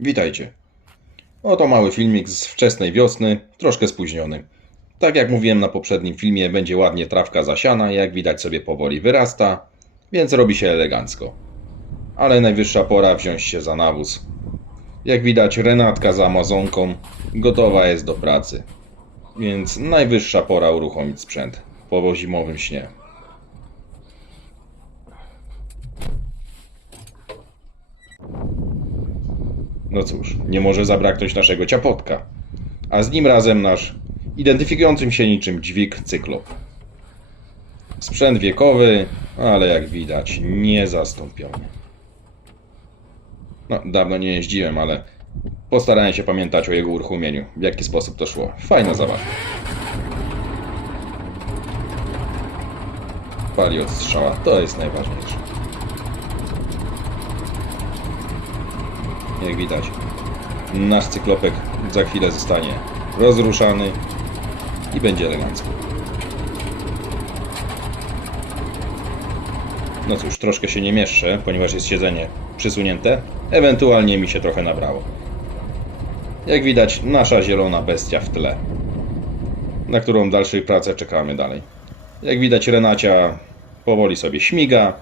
Witajcie. Oto mały filmik z wczesnej wiosny, troszkę spóźniony. Tak jak mówiłem na poprzednim filmie, będzie ładnie trawka zasiana, jak widać sobie powoli wyrasta, więc robi się elegancko. Ale najwyższa pora wziąć się za nawóz. Jak widać, Renatka z Amazonką gotowa jest do pracy. Więc najwyższa pora uruchomić sprzęt po zimowym śnie. No cóż, nie może zabraknąć naszego ciapotka, a z nim razem nasz identyfikującym się niczym dźwig cyklop. Sprzęt wiekowy, ale jak widać, niezastąpiony. No, dawno nie jeździłem, ale postarałem się pamiętać o jego uruchomieniu, w jaki sposób to szło. Fajna zabawa. Pali od strzała, to jest najważniejsze. Jak widać, nasz cyklopek za chwilę zostanie rozruszany i będzie elegancko. No cóż, troszkę się nie mieszczę, ponieważ jest siedzenie przysunięte. Ewentualnie mi się trochę nabrało. Jak widać, nasza zielona bestia w tle, na którą dalszej pracę czekamy dalej. Jak widać, Renacia powoli sobie śmiga,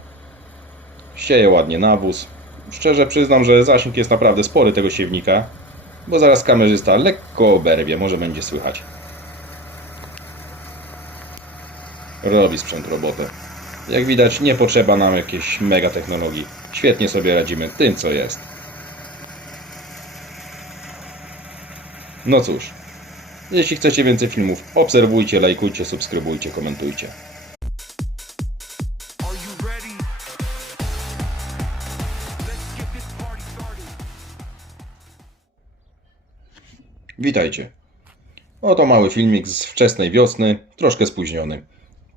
sieje ładnie nawóz. Szczerze przyznam, że zasięg jest naprawdę spory tego siewnika, bo zaraz kamerzysta lekko oberwie, może będzie słychać. Robi sprzęt robotę. Jak widać, nie potrzeba nam jakiejś mega technologii. Świetnie sobie radzimy tym, co jest. No cóż, jeśli chcecie więcej filmów, obserwujcie, lajkujcie, subskrybujcie, komentujcie. Witajcie. Oto mały filmik z wczesnej wiosny, troszkę spóźniony.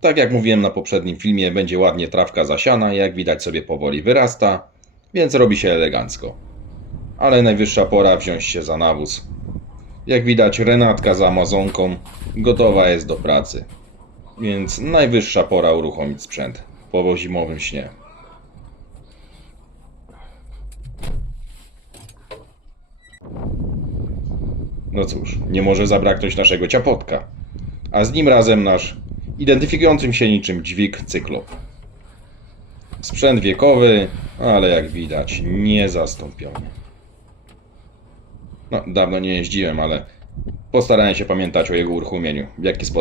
Tak jak mówiłem na poprzednim filmie, będzie ładnie trawka zasiana, jak widać sobie powoli wyrasta, więc robi się elegancko. Ale najwyższa pora wziąć się za nawóz. Jak widać, Renatka z Amazonką gotowa jest do pracy. Więc najwyższa pora uruchomić sprzęt po zimowym śnie. No cóż, nie może zabraknąć naszego ciapotka, a z nim razem nasz identyfikującym się niczym dźwig cyklop. Sprzęt wiekowy, ale jak widać, niezastąpiony. No, dawno nie jeździłem, ale postarałem się pamiętać o jego uruchomieniu, w jaki sposób